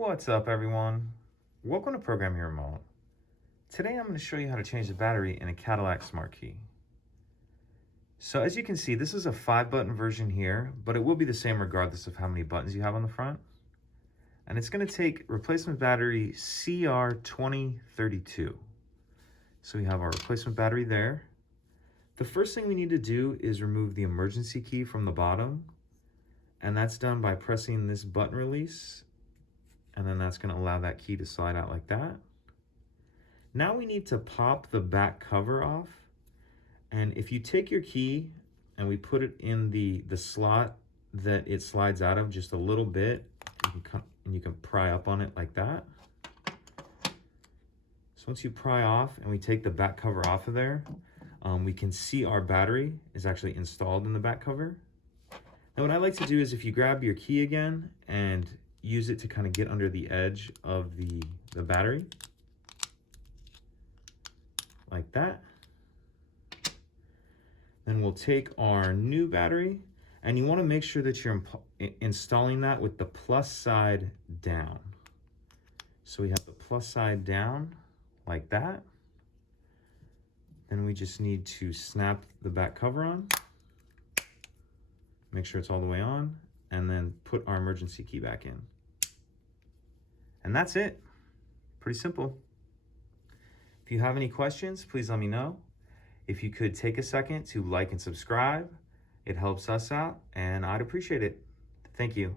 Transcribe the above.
What's up, everyone? Welcome to Program Your Remote. Today I'm going to show you how to change the battery in a Cadillac Smart Key. So as you can see, this is a 5-button version here, but it will be the same regardless of how many buttons you have on the front. And it's going to take replacement battery CR2032. So we have our replacement battery there. The first thing we need to do is remove the emergency key from the bottom, and that's done by pressing this button release, and then that's going to allow that key to slide out like that. Now we need to pop the back cover off, and if you take your key and we put it in the slot that it slides out of just a little bit, you can pry up on it like that. So once you pry off and we take the back cover off of there, we can see our battery is actually installed in the back cover. Now what I like to do is if you grab your key again and use it to kind of get under the edge of the battery, like that. Then we'll take our new battery, and you want to make sure that you're installing that with the plus side down. So we have the plus side down like that. Then we just need to snap the back cover on, make sure it's all the way on, and then put our emergency key back in. And that's it. Pretty simple. If you have any questions, please let me know. If you could take a second to like and subscribe, it helps us out and I'd appreciate it. Thank you.